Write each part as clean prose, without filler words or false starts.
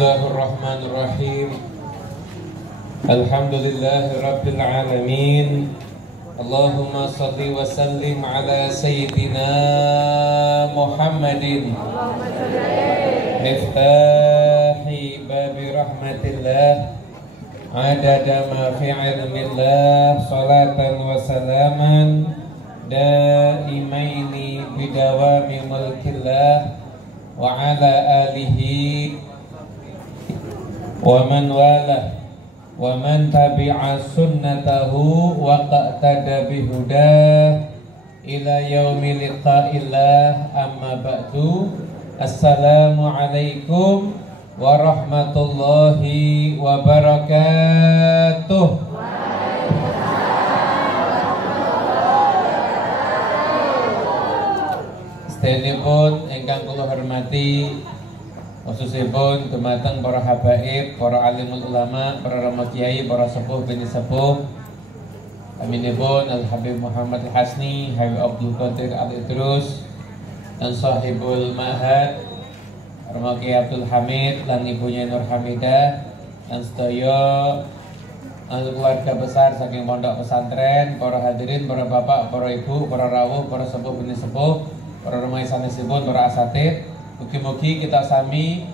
Bismillahirrahmanirrahim. Alhamdulillahirabbil alamin. Allahumma shalli wa sallim ala sayyidina Muhammadin miftahi babi rahmatillah adada ma fi ilmillah salatan wa salaman daimaini bidawami mulkillah wa ala alihi wa man wala wa man tabi'a sunnatahu wa qa'tada bihudah ila yaumi liqa'illah, amma ba'du. Assalamu alaikum warahmatullahi wabarakatuh. Sedherek ingkang kula hormati, khususipun dumateng para habaib, para alimul ulama, para rama kiai, para sepuh bini sepuh. Aminipun Al Habib Muhammad Al Hasni, Habib Abdul Qadir Al Idrus, dan sahibul mahad Rama Kiai Abdul Hamid dan ibunya Nur Hamidah, dan sedaya keluarga besar saking pondok pesantren, para hadirin, para bapak, para ibu, para rawuh, para sepuh bini sepuh, para rumah sanesipun, para asatid. Mugi-mugi kita sami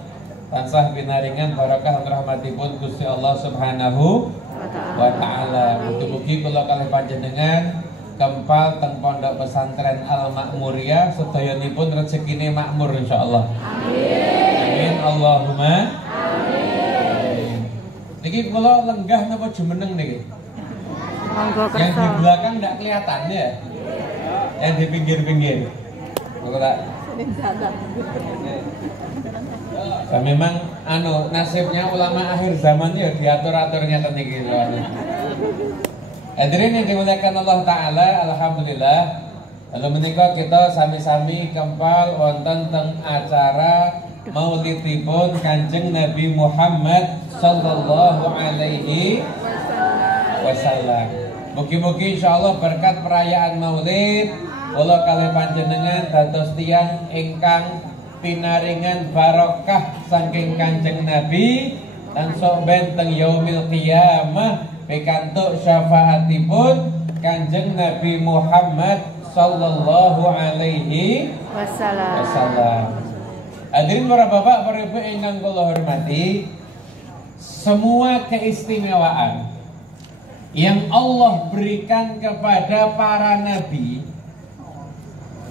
tansah pinaringan barakah rahmatipun Gusti Allah Subhanahu wa taala. Mugi-mugi kula kalih panjenengan kempal teng pondok pesantren Al Makmuriyah sedayanipun rezekine makmur insyaallah. Amin. Amin Allahumma amin. Niki kula lenggah napa jumeneng niki? Yang di belakang ndak kelihatan ya? Yang di pinggir-pinggir. Nah, memang nasibnya ulama akhir zaman ya diatur-aturnya teniki. Hadirin yang dimuliakan Allah Ta'ala, alhamdulillah. Lalu menika kita sami-sami kempal wonten teng acara maulidipun Kanjeng Nabi Muhammad sallallahu alaihi wasallam. Mugi-mugi insyaallah berkat perayaan Maulid kula kalih panjenengan dados tiyang ingkang pinaringan barokah saking Kanjeng Nabi lan sok benteng yaumil qiyamah pikantuk syafaatipun Kanjeng Nabi Muhammad sallallahu alaihi wasallam. Hadirin para bapak, para ibu ingkang kula hormati, semua keistimewaan yang Allah berikan kepada para nabi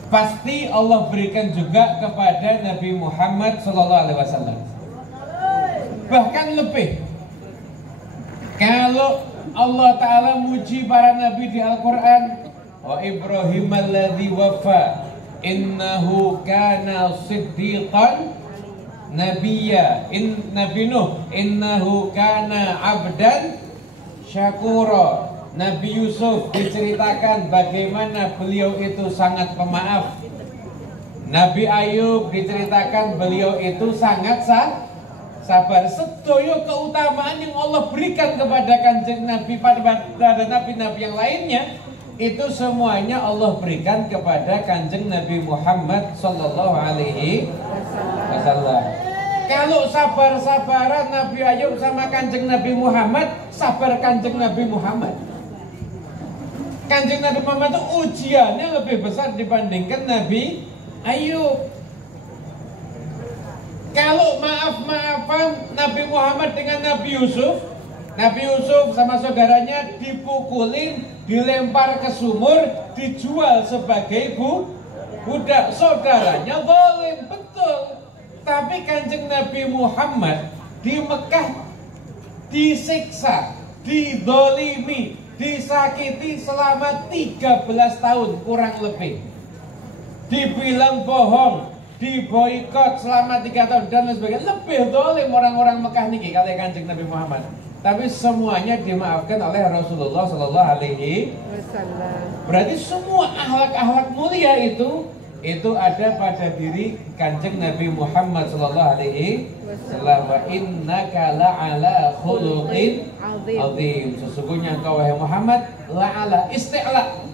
pasti Allah berikan juga kepada Nabi Muhammad sallallahu alaihi wasallam. Bahkan lebih. Kalau Allah Ta'ala muji para nabi di Al-Quran, wa Ibrahim alladhi wafa innahu kana siddiqan nabiyya, Nabi Nuh innahu kana abdan syakura. Nabi Yusuf diceritakan bagaimana beliau itu sangat pemaaf. Nabi Ayub diceritakan beliau itu sangat sabar. Sedaya keutamaan yang Allah berikan kepada Kanjeng Nabi pada nabi-nabi yang lainnya, itu semuanya Allah berikan kepada Kanjeng Nabi Muhammad sallallahu alaihi wasallam. Kalau sabar-sabaran Nabi Ayub sama Kanjeng Nabi Muhammad, sabar Kanjeng Nabi Muhammad. Kanjeng Nabi Muhammad itu ujiannya lebih besar dibandingkan Nabi Ayub. Kalau maaf-maafan Nabi Muhammad dengan Nabi Yusuf sama saudaranya dipukulin, dilempar ke sumur, dijual sebagai budak. Saudaranya zalim, betul. Tapi Kanjeng Nabi Muhammad di Mekah disiksa, didolimi, disakiti selama 13 tahun kurang lebih. Dibilang bohong, diboikot selama 3 tahun dan lain sebagainya. Lebih dolim orang-orang Mekah niki kali Kanjeng Nabi Muhammad. Tapi semuanya dimaafkan oleh Rasulullah sallallahu alaihi wasallam. Berarti semua akhlak-akhlak mulia itu ada pada diri Kanjeng Nabi Muhammad sallallahu alaihi wasallam. Wa innaka la'ala khuluqin azim. Sesungguhnya engkau wahai Muhammad la'ala isti'la.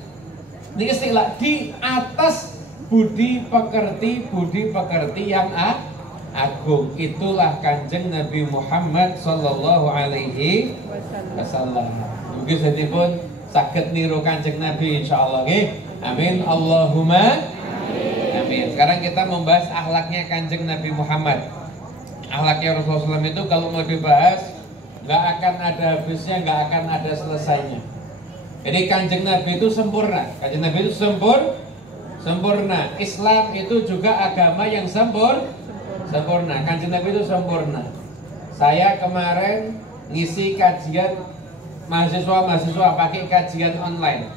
Di atas budi pekerti yang agung. Itulah Kanjeng Nabi Muhammad sallallahu alaihi wasallam. Mugi sedipun saged niru Kanjeng Nabi insyaallah nggih. Amin Allahumma amin. Sekarang kita membahas akhlaknya Kanjeng Nabi Muhammad. Akhlaknya Rasulullah SAW itu kalau mau dibahas nggak akan ada habisnya, nggak akan ada selesainya. Jadi Kanjeng Nabi itu sempurna. Kanjeng Nabi itu sempurna. Islam itu juga agama yang sempurna. Kanjeng Nabi itu sempurna. Saya kemarin ngisi kajian mahasiswa pakai kajian online.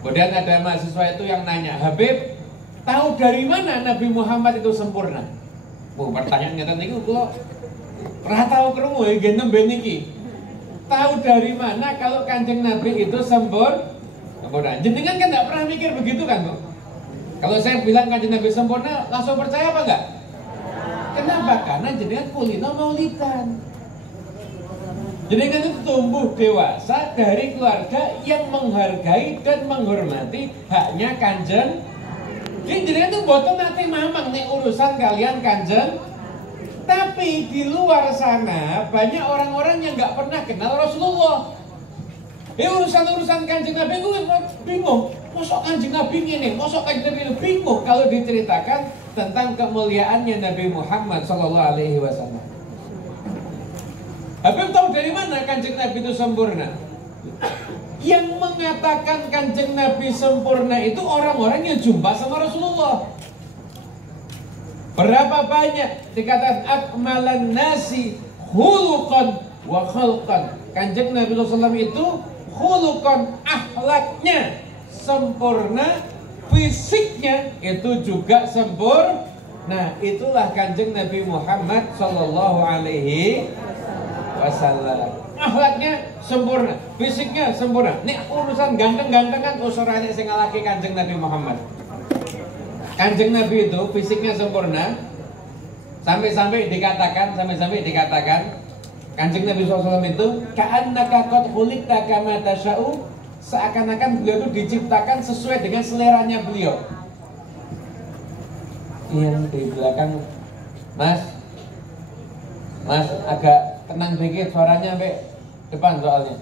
Kemudian ada mahasiswa itu yang nanya, Habib, tahu dari mana Nabi Muhammad itu sempurna? Pertanyaan ngeten niku kula ora tau krungu nggih nembe niki. Tahu dari mana kalau Kanjeng Nabi itu sempurna? Jenengan kan enggak pernah mikir begitu kan, Bu? Kalau saya bilang Kanjeng Nabi sempurna, langsung percaya apa enggak? Kenapa? Karena jenengan kulino maulidan. Jenengan itu tumbuh dewasa dari keluarga yang menghargai dan menghormati haknya Kanjeng. Jadi jenengan itu boten nate mamang nih urusan kalian Kanjeng. Tapi di luar sana banyak orang-orang yang nggak pernah kenal Rasulullah. Urusan-urusan Kanjeng Nabi gue bingung. Mosok Kanjeng Nabi ini, mosok Kanjeng Nabi itu bingung kalau diceritakan tentang kemuliaannya Nabi Muhammad Sallallahu Alaihi Wasallam. Habib tahu dari mana Kanjeng Nabi itu sempurna? Yang mengatakan Kanjeng Nabi sempurna itu orang-orang yang jumpa sama Rasulullah. Berapa banyak dikatakan akmalan nasi khuluqan wa khalqan. Kanjeng Nabi SAW itu khuluqan, akhlaknya sempurna, fisiknya itu juga sempurna. Nah, itulah Kanjeng Nabi Muhammad sallallahu alaihi wasallam. Akhlaknya sempurna, fisiknya sempurna. Nih urusan ganteng-gantengan usurane sing ngalahke Kanjeng Nabi Muhammad. Kanjeng Nabi itu fisiknya sempurna. Sampai-sampai dikatakan Kanjeng Nabi SAW itu ka'annaka qad khuliqta kama tasha'u, seakan-akan beliau itu diciptakan sesuai dengan seleranya beliau. Yang di belakang Mas agak tenang dikit suaranya sampai depan soalnya.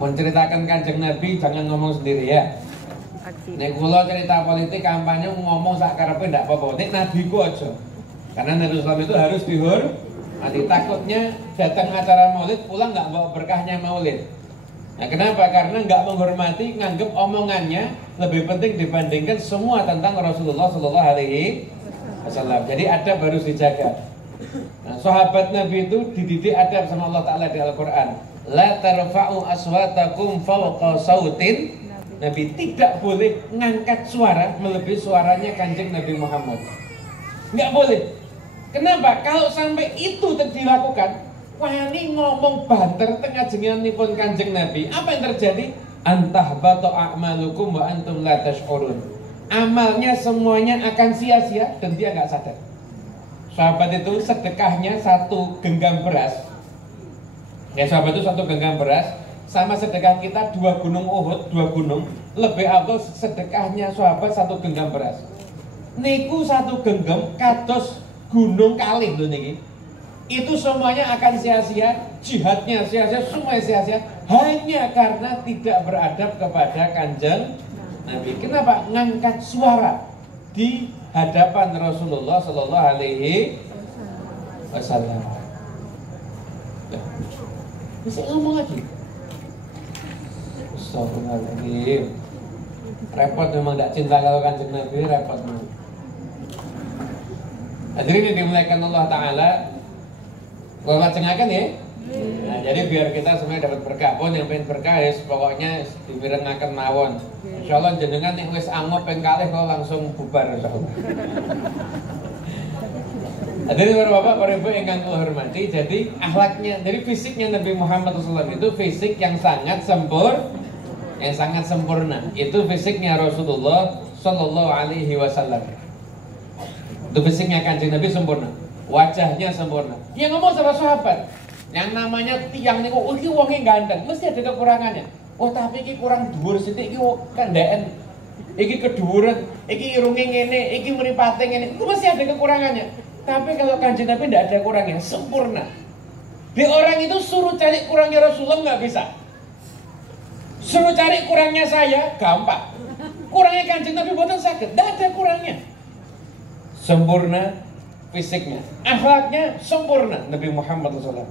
Menceritakan Kanjeng Nabi jangan ngomong sendiri ya. Nek kula cerita politik kampanye ngomong sak karepe ndak apa-apa. Nek nabiku aja. Karena Nabi Sallallahu itu harus dihormati. Takutnya datang acara Maulid pulang nggak bawa berkahnya Maulid. Nah, kenapa? Karena nggak menghormati, nganggep omongannya lebih penting dibandingkan semua tentang Rasulullah Sallallahu Alaihi Wasallam. Jadi adab harus dijaga. Nah, sahabat Nabi itu dididik adab sama Allah Ta'ala di Al-Quran. La tarfa'u aswatakum fawqa sautin. Nabi tidak boleh ngangkat suara melebihi suaranya Kanjeng Nabi Muhammad. Nggak boleh. Kenapa? Kalau sampai itu dilakukan, wani ngomong banter tengah jenenganipun Kanjeng Nabi, apa yang terjadi? Antahbatu a'malukum wa antum la tash'urun. Amalnya semuanya akan sia-sia dan dia nggak sadar. Sahabat itu sedekahnya 1 genggam beras. Ya, sahabat itu 1 genggam beras sama sedekah kita 2 gunung Uhud, 2 gunung. Lebih afdal sedekahnya sahabat 1 genggam beras. Niku 1 genggam kados gunung kalih lho niki. Itu semuanya akan sia-sia, jihadnya sia-sia, semuanya sia-sia hanya karena tidak beradab kepada Kanjeng Nabi. Kenapa? Ngangkat suara di hadapan Rasulullah Sallallahu Alaihi Wasallam. Bisa ngomong lagi. Astagfirullahaladzim. Repot memang tidak cinta kalau Kanjeng Nabi, repot memang. Hadirin yang dimuliakan Allah Ta'ala, kalau macengakan ya. Nah, jadi biar kita semuanya dapat berkah. Pun yang pengen berkah ya, pokoknya dimirengaken mawon. Insyaallah jenengan nek wis angop ping kalih kalau langsung bubar insyaallah. Hadirin para bapak, para ibu yang kula hormati, jadi akhlaknya, jadi fisiknya Nabi Muhammad SAW itu fisik yang sangat sempurna. Itu fisiknya Rasulullah Sallallahu Alaihi Wasallam. Itu fisiknya Kanjeng Nabi sempurna, wajahnya sempurna. Yang ngomong sama sahabat, yang namanya tiang niku, iki wonge ganteng, mesti ada kekurangannya. Oh tapi iki kurang dhuwur sithik iki kandhaen iki keduren, iki irunge ngene, iki mripate ngene. Itu masih ada kekurangannya. Tapi kalau Kanjeng Nabi tidak ada kurangnya, sempurna. Di orang itu suruh cari kurangnya Rasulullah nggak bisa. Suruh cari kurangnya saya, gampang. Kurangnya Kanjeng Nabi buatan sakit, tidak ada kurangnya. Sempurna fisiknya, akhlaknya sempurna. Nabi Muhammad SAW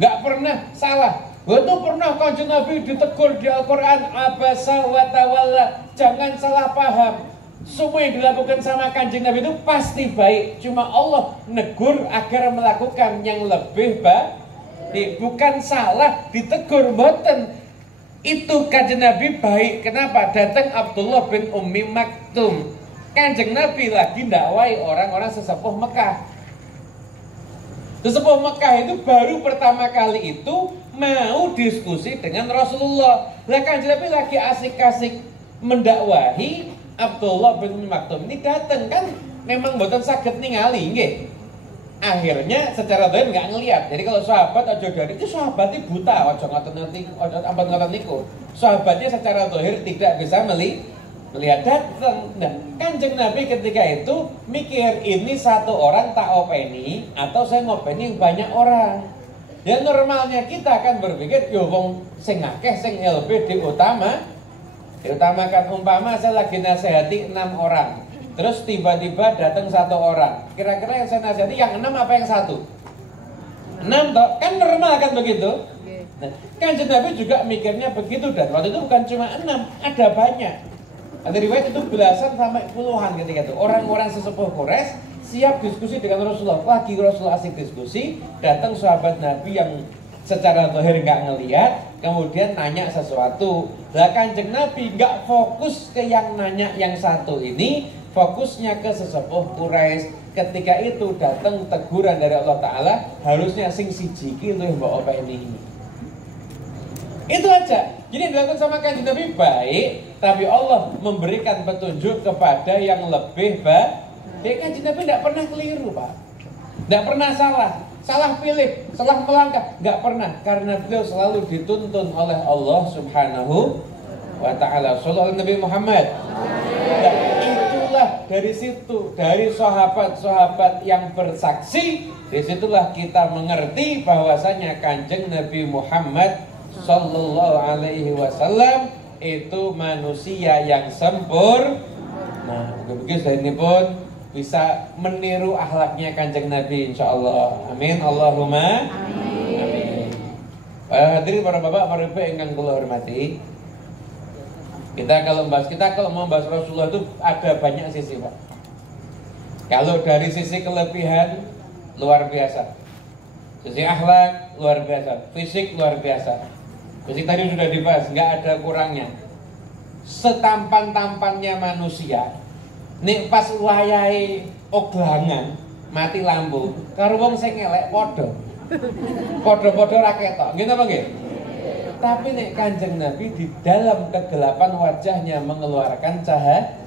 nggak pernah salah. Waktu pernah Kanjeng Nabi ditegur di Al-Quran, abasa wa tawalla, jangan salah paham. Semua yang dilakukan sama Kanjeng Nabi itu pasti baik. Cuma Allah negur agar melakukan yang lebih baik. Bukan salah, ditegur mboten. Itu Kanjeng Nabi baik. Kenapa? Datang Abdullah bin Ummi Maktum. Kanjeng Nabi lagi dakwai orang-orang sesepuh Mekah. Sesepuh Mekah itu baru pertama kali itu mau diskusi dengan Rasulullah. Lah Kanjeng Nabi lagi asik-asik mendakwahi, Abdullah bin Maktum ini datang kan memang mboten saged ningali nggih. Akhirnya secara zahir nggak ngelihat. Jadi kalau sahabat aja dari itu sahabatnya buta, ojo ngoten niku. Sahabatnya secara zahir tidak bisa melihat datang. Nah, Kanjeng Nabi ketika itu mikir ini satu orang tak openi atau saya ngopeni banyak orang. Ya normalnya kita akan berpikir yo wong sing akeh sing lebih diutamakan. Umpama saya lagi nasihati 6 orang. Terus tiba-tiba datang 1 orang. Kira-kira yang saya nasihati yang 6 apa yang 1? 6 toh? Kan normal kan begitu? Nah, Kanjeng Nabi juga mikirnya begitu. Dan waktu itu bukan cuma 6, ada banyak. Ada riwayat itu belasan sampai puluhan ketika itu. Orang-orang sesepuh Quraisy siap diskusi dengan Rasulullah. Lagi Rasulullah asik diskusi, datang sahabat Nabi yang secara zahir nggak ngelihat, kemudian nanya sesuatu. Lah Kanjeng Nabi nggak fokus ke yang nanya yang satu ini, fokusnya ke sesepuh Quraisy. Ketika itu datang teguran dari Allah Ta'ala, harusnya sing siji iki luwih mbok openi. Itu aja. Jadi yang dilakukan sama Kanjeng Nabi baik, tapi Allah memberikan petunjuk kepada yang lebih baik. Jadi Kanjeng Nabi tidak pernah keliru, Pak. Tidak pernah salah pilih, salah melangkah, nggak pernah. Karena beliau selalu dituntun oleh Allah Subhanahu wa Ta'ala. Sallallahu Nabi Muhammad. Dan itulah dari situ, dari sahabat-sahabat yang bersaksi, disitulah kita mengerti bahwasanya Kanjeng Nabi Muhammad Sallallahu Alaihi Wasallam itu manusia yang sempurna. Nah, begitu ini pun bisa meniru akhlaknya Kanjeng Nabi, insyaallah. Amin. Allahumma amin. Hadirin para bapak, para ibu yang kula hormati. Kita kalau mau bahas Rasulullah itu ada banyak sisi, Pak. Kalau dari sisi kelebihan luar biasa. Sisi akhlak luar biasa, fisik luar biasa. Fisik tadi sudah dibahas, nggak ada kurangnya. Setampan-tampannya manusia. Nek pas wayahe oglangan mati lampu, karo wong sing elek padha ra ketok. Nggih napa nggih? Tapi nek Kanjeng Nabi di dalam kegelapan wajahnya mengeluarkan cahaya.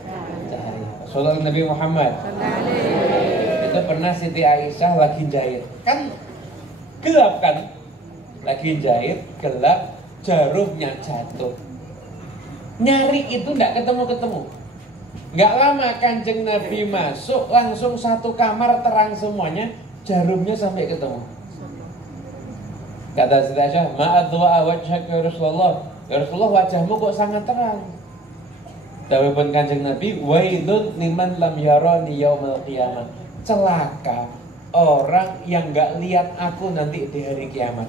Sallallahu Nabi Muhammad. Itu pernah Siti Aisyah lagi jahit. Kan gelap kan? Lagi jahit, gelap, jarumnya jatuh. Nyari itu enggak ketemu-ketemu. Nggak lama Kanjeng Nabi masuk, langsung satu kamar terang semuanya, jarumnya sampai ketemu. Kata Siti Aisyah, ma'adwa wajhak ya Rasulullah. Ya Rasulullah, wajahmu kok sangat terang. Dawuhipun Kanjeng Nabi, wailun liman lam yarani yaumil qiyamah. Celaka orang yang nggak lihat aku nanti di hari kiamat.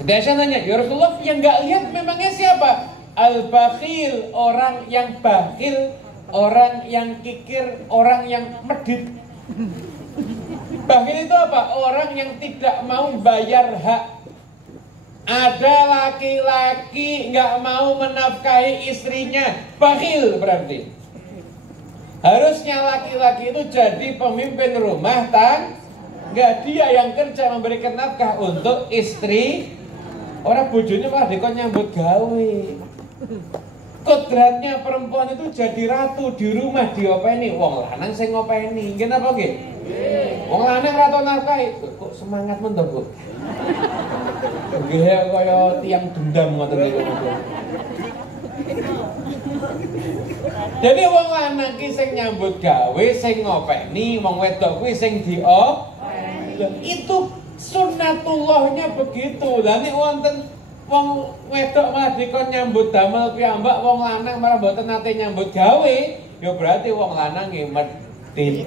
Siti Aisyah nanya, ya Rasulullah, yang nggak lihat memangnya siapa? Al-bakhil, orang yang bakhil, orang yang kikir, orang yang medit. Bakhil itu apa? Orang yang tidak mau bayar hak. Ada laki-laki nggak mau menafkahi istrinya, bakhil berarti. Harusnya laki-laki itu jadi pemimpin rumah tangga, dia yang kerja memberikan nafkah untuk istri. Orang bojone malah dikon nyambut gawe. Kodratnya perempuan itu jadi ratu di rumah diopeni, wong lanang sing ngopeni. Nggih napa nggih? Wong lanang ra tau nafkahi. Kok semangat men to, Bu? Nggih kaya tiang dendam ngoten niku. Jadi wong lanang ki sing nyambut gawe, sing ngopeni, wong wedok kuwi sing itu sunnatullahnya begitu. Lah nek wonten wong wedok malah dikon nyambut damel piyambak, wong lanang malah mboten nate nyambut gawe, ya berarti wong lanang medit.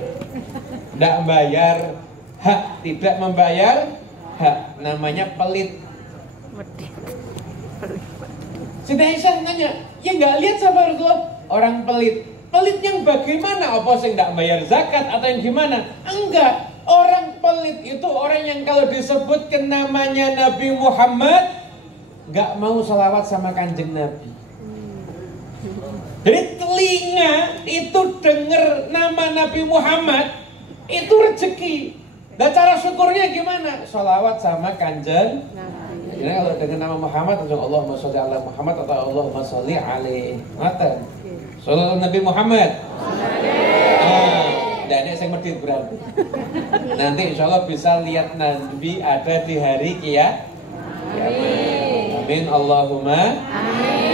Ndak membayar hak, tidak membayar hak, namanya pelit. Siti Aisyah nanya, ya nggak lihat sama Rasulullah orang pelit. Pelit yang bagaimana? Apa sih nggak bayar zakat atau yang gimana? Enggak. Orang pelit itu orang yang kalau disebutkan namanya Nabi Muhammad nggak mau selawat sama kanjeng Nabi. Jadi telinga itu dengar nama Nabi Muhammad itu rezeki. Dan cara syukurnya gimana? Sholawat sama kanjeng Nabi. Jadi kalau dengan nama Muhammad, Allahumma sholli ala Muhammad atau Allahumma sholli alaihi. Mata. Sholawat Nabi Muhammad. Dan ini saya medit berarti. Nanti insya Allah bisa lihat Nabi ada di hari kiamat. Amin. Allahumma. Amin.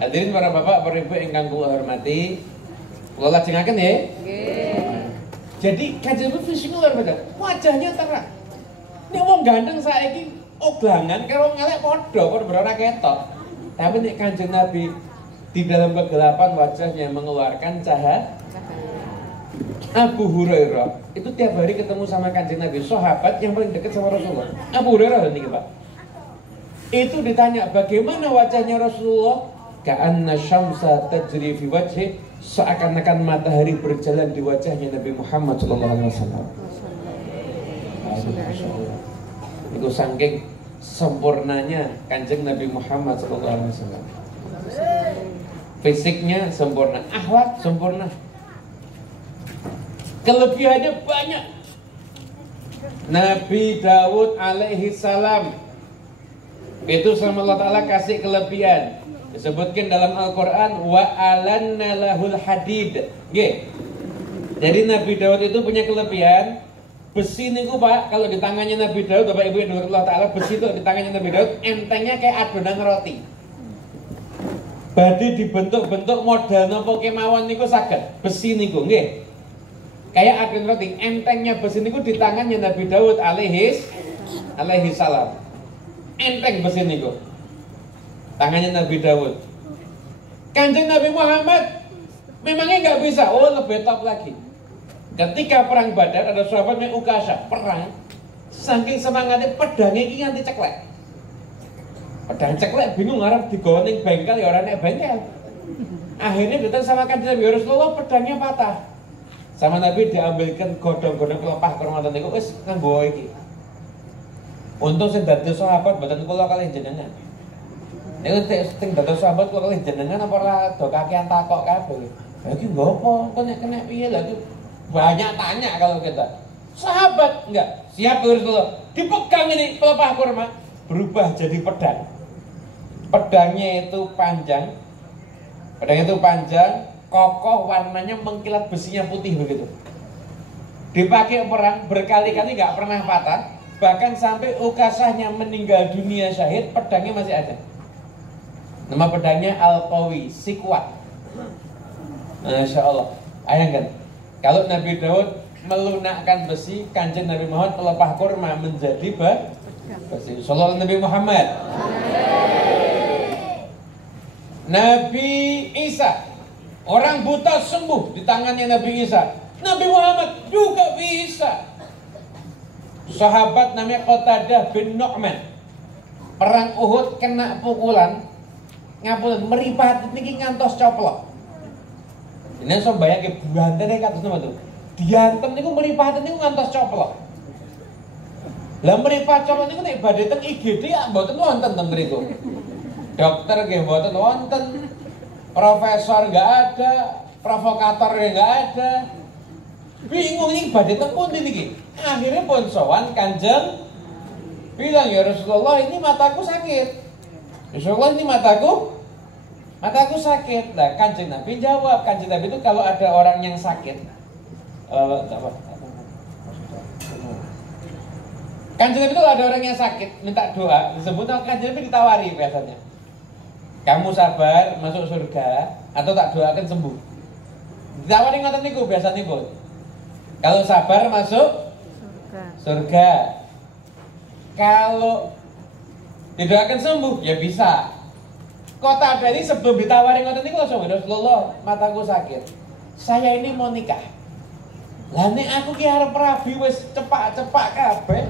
Hadirin para bapak, para ibu ingkang kula hormati, kula lajengaken ya. Jadi kanjeng Nabi fisik luar biasa, wajahnya terang. Nek wong ganteng saiki oglangan karo ngelek padha ora ketok. Tapi nek kanjeng Nabi di dalam kegelapan wajahnya mengeluarkan cahaya. Abu Hurairah itu tiap hari ketemu sama kanjeng Nabi, sahabat yang paling dekat sama Rasulullah. Abu Hurairah niki, Pak. Itu ditanya bagaimana wajahnya Rasulullah? Ka'anna syamsa tajri fi wajhi, seakan-akan matahari berjalan di wajahnya Nabi Muhammad sallallahu alaihi wasallam. Itu saking sempurnanya kanjeng Nabi Muhammad sallallahu alaihi wasallam. Fisiknya sempurna, akhlak sempurna. Kelebihannya banyak. Nabi Daud alaihi salam itu sama Allah Ta'ala kasih kelebihan. Disebutkan dalam Al-Quran wa alanna lahul hadid. Jadi Nabi Daud itu punya kelebihan. Besi niku Pak, kalau di tangannya Nabi Daud, Bapak Ibu yang dengar Allah Ta'ala, besi itu di tangannya Nabi Daud entengnya kayak adonan roti. Badhe dibentuk-bentuk model napa kemawon niku saged. Besi niku nggih. Kayak adonan roti, entengnya besi niku di tangannya Nabi Daud alaihi salam. Enteng besi niku. Tangannya Nabi Daud. Kanjeng Nabi Muhammad memangnya nggak bisa. Oh, lebih top lagi. Ketika perang Badar ada sahabatnya Ukasha perang, saking semangatnya pedangnya ini nganti ceklek. Pedang ceklek bingung ngarep digawa ning bengkel ya ora nek bengkel. Akhirnya datang sama kanjeng Nabi Rasulullah, pedangnya patah. Sama Nabi diambilkan godhong-godhong pelepah kehormatan niku wis nganggo iki. Untung sing dadi sahabat mboten kula kalih jenengan. Nek sing dados sahabat kula kalih jenengan apa ora do kakean takok kabeh. Lah iki ngopo? Kok nek kena piye lah itu? Banyak tanya kalau kita. Sahabat enggak siap Rasulullah. Dipegang ini pelepah kurma berubah jadi pedang. Pedangnya itu panjang. Pedangnya itu panjang, kokoh, warnanya mengkilat, besinya putih begitu. Dipakai perang berkali-kali enggak pernah patah. Bahkan sampai Ukasahnya meninggal dunia syahid, pedangnya masih ada. Nama pedangnya Al-Qawi, si kuat. Masya Allah. Bayangkan, kalau Nabi Daud melunakkan besi, kanjeng Nabi Muhammad pelepah kurma menjadi besi. Sallallahu Nabi Muhammad. Nabi Isa, orang buta sembuh di tangannya Nabi Isa. Nabi Muhammad juga bisa. Sahabat namanya Qatadah bin Nu'man, perang Uhud kena pukulan, ngapunten meripat niki ngantos coplok. Ini so bayangke buantene kados napa tuh. Diantem niku meripat niku ngantos coplok. Lah meripat coplok niku nek badhe teng IGD mboten wonten teng mriku. Dokter nggih mboten wonten. Profesor enggak ada, provokator enggak ada. Bingung iki badhe teng pundi niki. Akhirnya pun sowan kanjeng bilang, ya Rasulullah ini mataku sakit. Rasulullah ini mataku sakit. Nah kanjeng Nabi jawab, kanjeng Nabi itu kalau ada orang yang sakit, Kanjeng Nabi itu ada orang yang sakit minta doa, disebut Kanjeng Nabi ditawari biasanya. Kamu sabar masuk surga atau tak doakan sembuh. Ditawari ngoten niku biasanya pun. Kalau sabar masuk surga. Kalau didoakan sembuh ya bisa. Kota Bali sebelum ditawari ngoten niku langsung Rasulullah, mataku sakit. Saya ini mau nikah. Lah nek aku ki arep rabi wis cepak-cepak kabeh.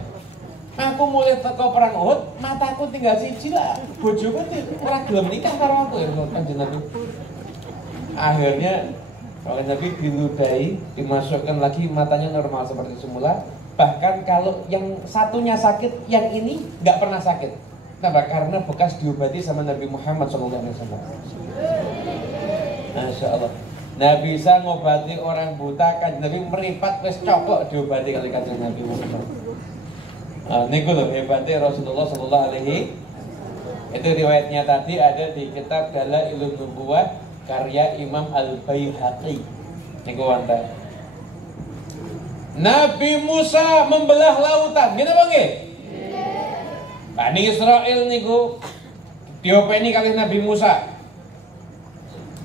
Aku mulai teko perang Uhud, mataku tinggal siji lah. Bojoku ora gelem nikah karo aku ya Kanjeng Nabi. Akhirnya Kanjeng Nabi diludahi, dimasukkan lagi matanya normal seperti semula. Bahkan kalau yang satunya sakit, yang ini nggak pernah sakit. Kenapa? Karena bekas diobati sama Nabi Muhammad SAW. Masya Allah. Nah bisa ngobati orang buta, Kanjeng Nabi meripat wis cokok diobati kali Kanjeng Nabi Muhammad. Niku loh hebatnya Rasulullah Sallallahu Alaihi. Itu riwayatnya tadi ada di kitab Dalailun Nubuwah karya Imam Al-Baihaqi. Niku wonten. Nabi Musa membelah lautan, gini apa nggih? Bani Israel niku diopeni kali Nabi Musa.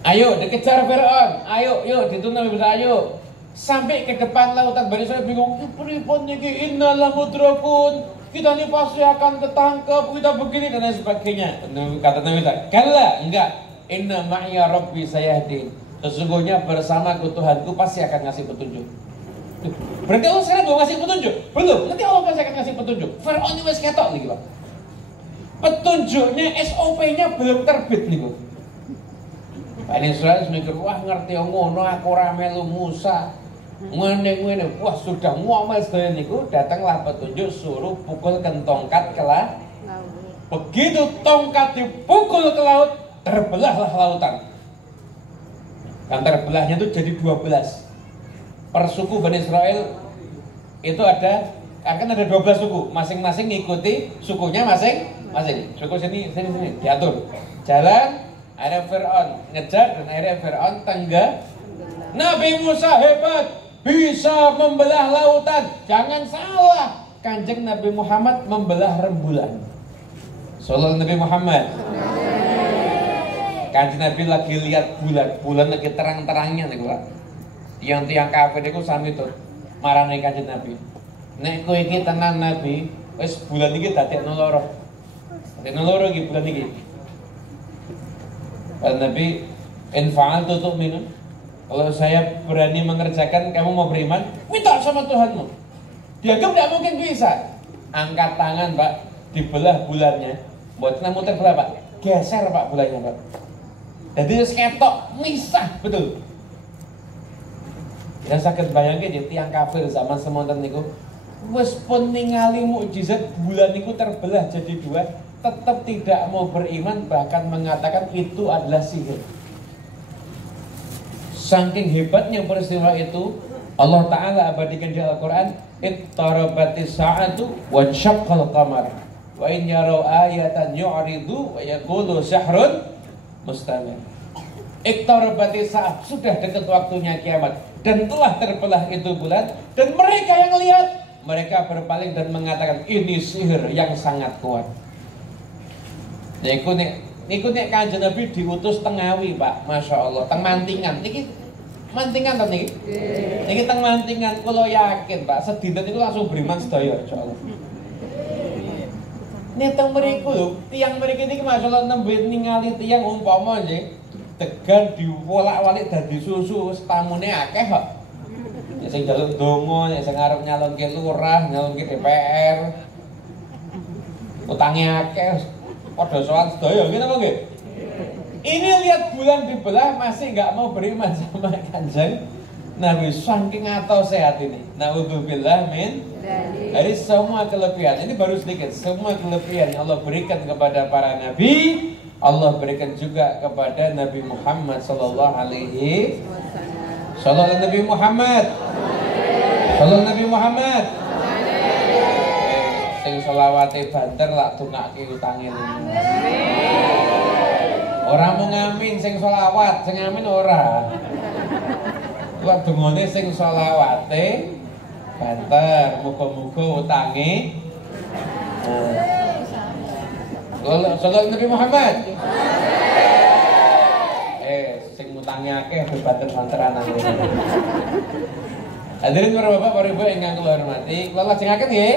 Ayo dikejar Fir'aun, ayo yuk dituntun Nabi Musa, ayo. Sampai ke depan lautan, Bani Israel bingung, pripun niki innalah mudrakun, kita ini pasti akan ketangkep, kita begini dan lain sebagainya. Kata Nabi Musa, kala enggak, inna ma'ya rabbi sayahdin, sesungguhnya bersamaku Tuhanku pasti akan ngasih petunjuk. Berarti Allah sekarang belum ngasih petunjuk? Belum, nanti Allah pasti akan ngasih petunjuk. Fir'aun wis ketok nih Pak. Petunjuknya, SOP-nya belum terbit nih Bu. Bani Israel mikir, wah ngerti ngono aku ora melu Musa. Ngene-ngene, wah sudah ngomel sedaya niku, datanglah petunjuk suruh pukul tongkat ke laut. Begitu tongkat dipukul ke laut, terbelahlah lautan. Dan terbelahnya itu jadi 12. Per suku Bani Israel itu akan ada 12 suku, masing-masing ngikuti sukunya masing-masing. Suku sini diatur. Jalan, ada Fir'aun ngejar dan akhirnya Fir'aun tenggelam. Nabi Musa hebat, bisa membelah lautan. Jangan salah, Kanjeng Nabi Muhammad membelah rembulan. Sallallahu Nabi Muhammad. Kanjeng Nabi lagi lihat bulan lagi terang-terangnya nih Pak. Tiang-tiang kafir itu sami tuh marane Kanjeng Nabi. Nek kowe iki tenan Nabi, wis bulan iki dadekno loro. Dadekno loro iki bulan iki. Nabi infa'al tutup minum. Kalau saya berani mengerjakan, kamu mau beriman? Minta sama Tuhanmu. Dianggap tidak mungkin bisa. Angkat tangan Pak, dibelah bulannya. Buat namun terbelah Pak, geser Pak bulannya Pak. Jadi seketok, misah betul. Kita sakit bayangin ya tiang kafir zaman semonten niku. Wes pun ningali mukjizat bulan niku terbelah jadi dua, tetap tidak mau beriman, bahkan mengatakan itu adalah sihir. Saking hebatnya peristiwa itu, Allah Ta'ala abadikan di Al-Quran, ittarabatis sa'atu wa syaqqal qamar wa in yarau ayatan yu'ridu wa yaqulu sihrun mustamir. Ittarabatis sa'at, sudah dekat waktunya kiamat dan telah terbelah itu bulan, dan mereka yang lihat, mereka berpaling dan mengatakan ini sihir yang sangat kuat. Niku nek Kanjeng Nabi diutus tengawi Pak, Masya Allah, teng Mantingan. Niki Mantingan to niki? Niki teng Mantingan, kula yakin Pak, sedinten niku langsung beriman sedaya insyaallah. Nek teng mriku lho, tiyang mriki niki Masya Allah nembe ningali tiyang umpama nggih, degan diwolak-walik dadi susu, tamune akeh kok. Ya sing njaluk donga, ya sing arep nyalonke lurah, nyalonke DPR. Utange akeh. Pada soal sedaya gitu apa nggih? Ini lihat bulan dibelah masih nggak mau beriman sama Kanjeng Nabi, saking atau sehat ini. Naudzubillah min. Dari semua kelebihan, ini baru sedikit, semua kelebihan yang Allah berikan kepada para nabi, Allah berikan juga kepada Nabi Muhammad sallallahu alaihi wasallam. Sallallahu Nabi Muhammad. Sallallahu Nabi Muhammad. Sing selawate banter lak dongake utange lunas. Ora mung ngamin sing selawat, sing ngamin ora. Kuwi dongane sing selawate banter, muga-muga utange Sallallahu Nabi Muhammad. Sing mutangi akeh bebaten santeran nang. Hadirin para bapak, para ibu ingkang kula hormati, kula lajengaken nggih.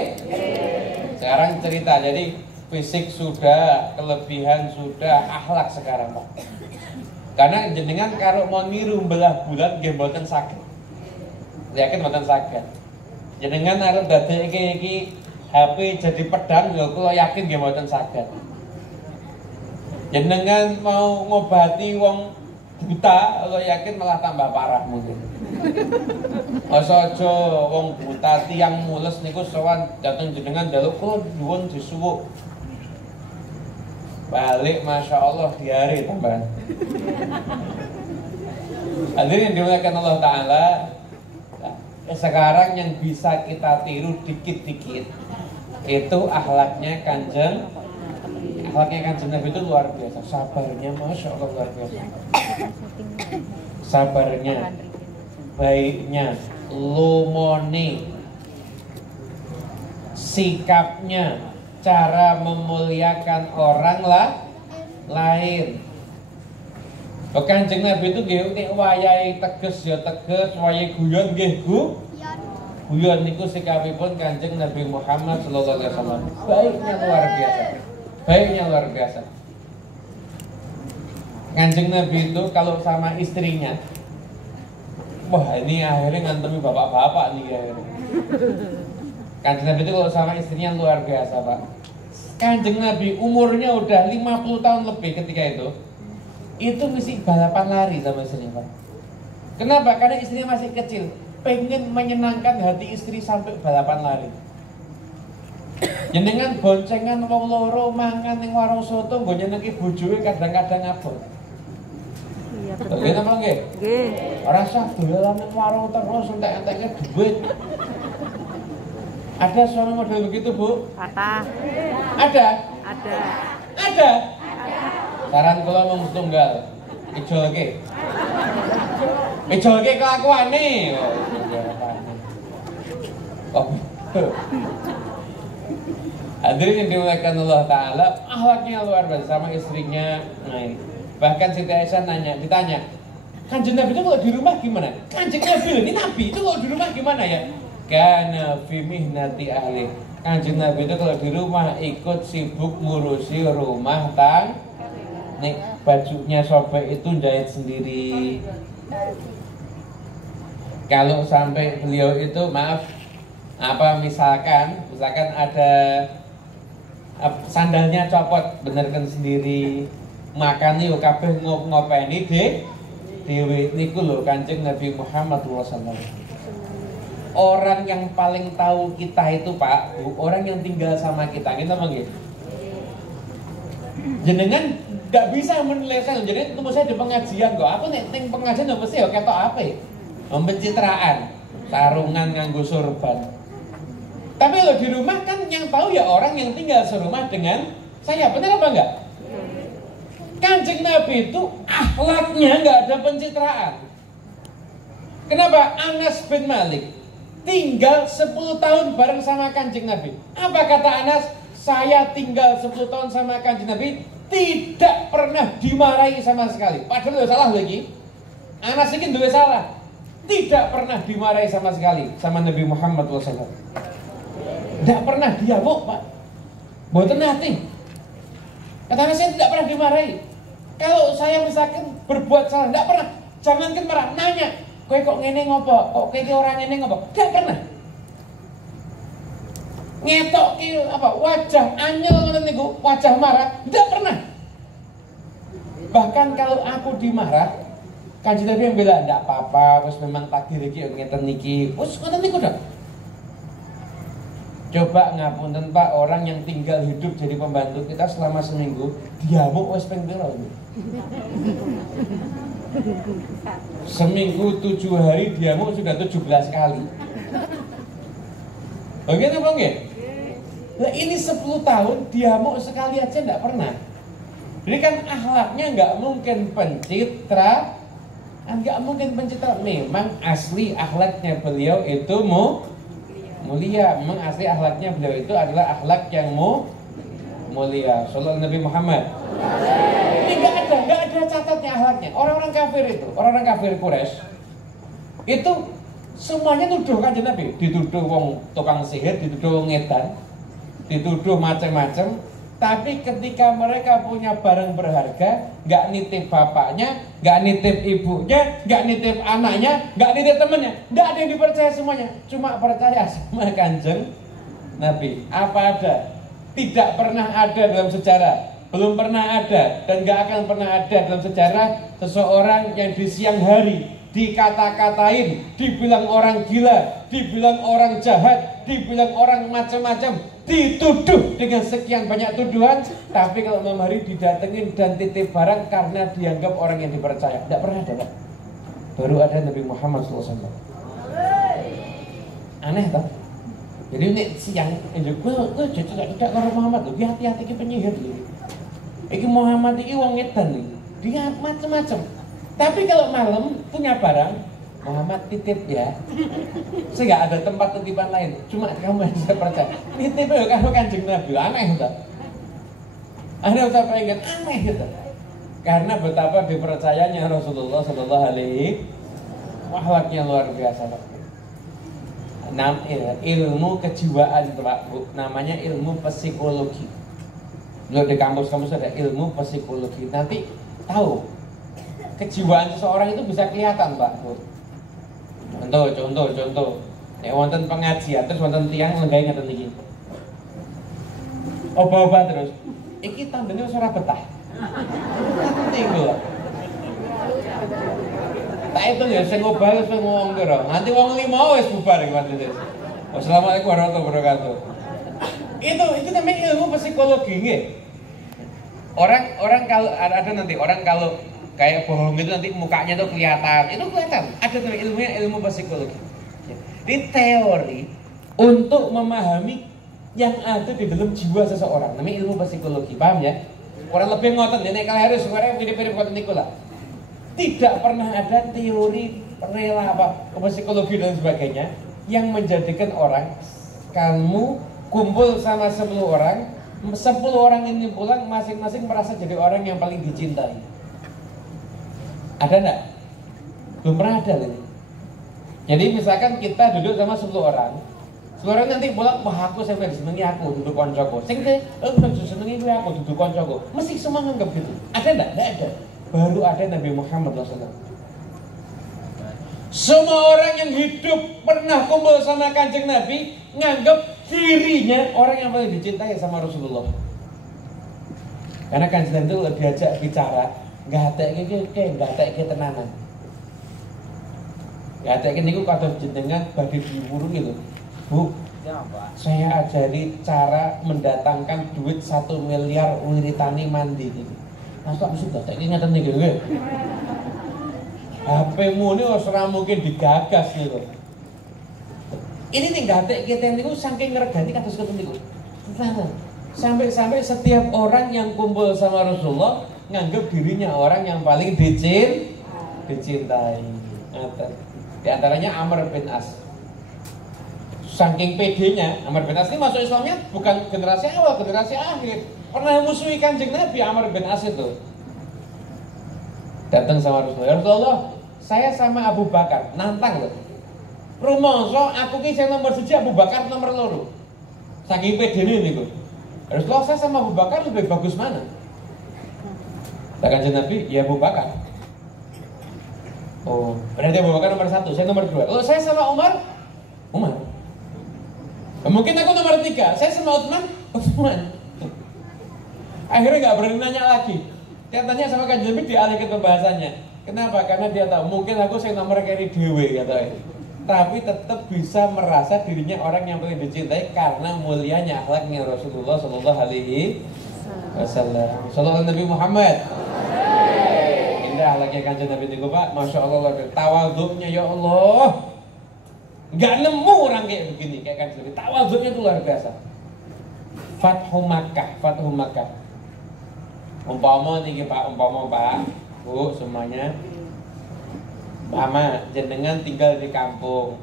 Sekarang cerita, jadi fisik sudah, kelebihan sudah, akhlak sekarang Pak. Karena jenengan karo mau niru belah bulan nggih mboten saged. Yakin mboten saged. Jenengan arep dadekke iki HP jadi pedang ya kula yakin nggih mboten saged. Jenengan mau ngobati wong buta, kula yakin malah tambah parah mungkin. Asa aja wong buta tiang mules niku sowan dateng jenengan njaluk kula nyuwun disuwuk. Balik Masya Allah diare tambahan. Hadirin dimuliakan Allah Ta'ala. Sekarang yang bisa kita tiru dikit-dikit itu akhlaknya Kanjeng Nabi itu luar biasa. Sabarnya Masya Allah luar biasa. Sabarnya, baiknya, lumone, sikapnya, cara memuliakan orang lain. Kanjeng Nabi itu nggih nek wayahe teges ya teges, wayahe guyon nggih guyon niku sikapipun Kanjeng Nabi Muhammad sallallahu alaihi wasallam. Baiknya luar biasa. Baiknya luar biasa. Kanjeng Nabi itu kalau sama istrinya, wah ini akhirnya ngantemi bapak-bapak nih akhirnya. Kanjeng Nabi itu kalau sama istrinya luar biasa Pak. Kanjeng Nabi umurnya udah 50 tahun lebih ketika itu mesti balapan lari sama istrinya Pak. Kenapa? Karena istrinya masih kecil, pengen menyenangkan hati istri sampai balapan lari. Jenengan boncengan wong loro mangan ning warung soto nggo nyenengke bojoe kadang-kadang abot. Iya betul. Nggih napa nggih? Nggih. Ora usah dolan ning warung terus entek-enteknya duit. Ada suami model begitu, Bu? Patah. Ada? Ada. Ada? Saran kula mung setunggal. Ijolke. Ijolke kelakuane. Oh. Hadirin yang dimuliakan Allah Ta'ala, akhlaknya luar biasa sama istrinya. Nah, bahkan Siti Aisyah ditanya, Kanjeng Nabi itu kalau di rumah gimana? Kanjeng Nabi ini Nabi itu kalau di rumah gimana ya? Kana fi mihnati ahli. Kanjeng Nabi itu kalau di rumah ikut sibuk ngurusi rumah nek bajunya sobek itu jahit sendiri. Kalau sampai beliau itu misalkan ada sandalnya copot, benerkan sendiri. Makan yuk kabeh ngopeni dewe niku lho Kanjeng Nabi Muhammad SAW. Orang yang paling tahu kita itu Pak, orang yang tinggal sama kita. Kita nggih. Jenengan nggak bisa menilai saya. Jadi tunggu saya di pengajian kok. Aku nek ning pengajian yo mesti yo ketok ape? Pencitraan, sarungan nganggo sorban. Tapi kalau di rumah kan yang tahu ya orang yang tinggal serumah dengan saya. Benar apa enggak? Kanjeng Nabi itu akhlaknya enggak ada pencitraan. Kenapa? Anas bin Malik tinggal 10 tahun bareng sama Kanjeng Nabi. Apa kata Anas? Saya tinggal 10 tahun sama Kanjeng Nabi, tidak pernah dimarahi sama sekali. Padahal salah lagi. Anas ini duwe salah. Tidak pernah dimarahi sama sekali sama Nabi Muhammad SAW. Tidak pernah diamuk Pak. Mboten nate. Katanya saya tidak pernah dimarahi. Kalau saya misalkan berbuat salah, tidak pernah. Jangankan marah, nanya, kowe kok ngene ngopo? Kok kowe orang ngene ngopo? Tidak pernah. Ngetok wajah anyel ngoten niku, wajah marah, tidak pernah. Bahkan kalau aku dimarah, Kanjeng Nabi yang bilang, tidak apa-apa, wis memang takdir iki ngeten niki. Wis ngoten niku dah. Coba ngapunten Pak, orang yang tinggal hidup jadi pembantu kita selama seminggu, diamuk wis ping pira iki? Seminggu 7 hari diamuk sudah 17 kali. Begitu Bang nggih? Lah ini 10 tahun diamuk sekali aja enggak pernah. Jadi kan akhlaknya enggak mungkin pencitraan. Enggak mungkin pencitraan. Memang asli akhlaknya beliau itu mulia. Memang asli akhlaknya beliau itu adalah akhlak yang mulia. Sallallahu Nabi Muhammad. Ini nggak ada catatnya akhlaknya. Orang-orang kafir itu, orang-orang kafir Quraisy itu semuanya nuduh Kanjeng Nabi, dituduh wong tukang sihir, dituduh wong edan, dituduh macam-macam. Tapi ketika mereka punya barang berharga, nggak nitip bapaknya, nggak nitip ibunya, nggak nitip anaknya, nggak nitip temennya, nggak ada yang dipercaya semuanya. Cuma percaya sama Kanjeng Nabi. Apa ada? Tidak pernah ada dalam sejarah, belum pernah ada, dan nggak akan pernah ada dalam sejarah seseorang yang di siang hari dikata-katain, dibilang orang gila, dibilang orang jahat, dibilang orang macam-macam, dituduh dengan sekian banyak tuduhan, tapi kalau malam hari didatengin dan titip barang karena dianggap orang yang dipercaya. Tidak pernah ada, Pak. Baru ada Nabi Muhammad SAW. Aneh tak? Jadi ini siang, gue tidak karo Muhammad loh, hati-hati ke penyihir loh. Iki Muhammad ini wong edan nih, dia macam-macam. Tapi kalau malam punya barang, Muhammad titip ya. Saya nggak ada tempat titipan lain. Cuma kamu yang saya percaya. Titip ya kalau Kanjeng Nabi. Aneh tak? Aneh tak pengen aneh gitu. Karena betapa dipercayanya Rasulullah Sallallahu Alaihi Wasallam luar biasa. Ilmu kejiwaan Pak Bu, namanya ilmu psikologi. Lo di kampus-kampus ada ilmu psikologi. Nanti tahu kejiwaan seseorang itu bisa kelihatan Pak Bu. Contoh. Wonten pengajian terus wonten tiang lenggai ngaten iki. Oba-oba terus. Iki tandane ora betah. Penting lho. Tak itu ya sing obah wis ngomong kira. Nanti wong 5 wis bubar iki maksudnya. Wassalamualaikum warahmatullahi wabarakatuh. Itu namanya ilmu psikologi nggih. Orang kalau ada nanti orang kalau kayak bohong itu nanti mukanya tuh kelihatan. Itu kelihatan. Ada tuh ilmunya, ilmu psikologi. Ini teori untuk memahami yang ada di dalam jiwa seseorang. Namanya ilmu psikologi. Paham ya? Orang lebih ngotot nek kala harus suara mirip-mirip ngoten niku lah. Tidak pernah ada teori rela psikologi dan sebagainya yang menjadikan orang kamu kumpul sama 10 orang, 10 orang ini pulang masing-masing merasa jadi orang yang paling dicintai. Ada enggak? Belum pernah ada ini. Jadi misalkan kita duduk sama 10 orang, 10 orang nanti pulang, wah aku sampai disenengi aku duduk koncoku. Sing disenengi gue aku duduk koncoku. Mesti semua nganggap gitu. Ada enggak? Enggak ada. Baru ada Nabi Muhammad SAW. Semua orang yang hidup pernah kumpul sama Kanjeng Nabi nganggap dirinya orang yang paling dicintai sama Rasulullah. Karena Kanjeng Nabi itu diajak bicara, nggak ada tenanan. Nggak ada niku kata jenengan bagi diburu gitu. Bu, saya ajari cara mendatangkan duit 1 miliar wiritani mandi gitu. Masa aku sudah tak ingat nih gitu. HP-mu ini ora mungkin digagas gitu. Ini nih gatek kita niku saking ngregani kados ngoten niku. Sampai setiap orang yang kumpul sama Rasulullah nganggap dirinya orang yang paling dicintai. Di antaranya Amr bin As. Saking pedenya, Amr bin As ini masuk Islamnya bukan generasi awal, generasi akhir. Pernah musuhi Kanjeng Nabi Amr bin As itu. Datang sama Rasulullah. Rasulullah, saya sama Abu Bakar nantang loh. Rumangsa aku ki sing nomor 1 Abu Bakar nomor 2. Saking pedene niku. Rasulullah, saya sama Abu Bakar lebih bagus mana? Kanjeng Nabi, ya Abu Bakar. Oh, berarti Abu Bakar nomor 1, saya nomor 2. Oh, saya sama Umar. Mungkin aku nomor 3, saya sama Utsman. Akhirnya nggak berani nanya lagi. Dia tanya sama Kanjeng Nabi, dialihkan pembahasannya. Kenapa? Karena dia tahu mungkin aku saya nomor kiri dewe katanya. Tapi tetap bisa merasa dirinya orang yang paling dicintai karena mulianya akhlaknya Rasulullah Sallallahu Alaihi Wasallam. Sallallahu Nabi Muhammad. Indah akhlaknya Kanjeng Nabi itu Pak, masya Allah, tawadhunya ya Allah. Nggak nemu orang kayak begini kayak Kanjeng Nabi. Tawadhunya itu luar biasa. Fathu Makkah. Umpama Pak, Bu semuanya. Mama jenengan tinggal di kampung.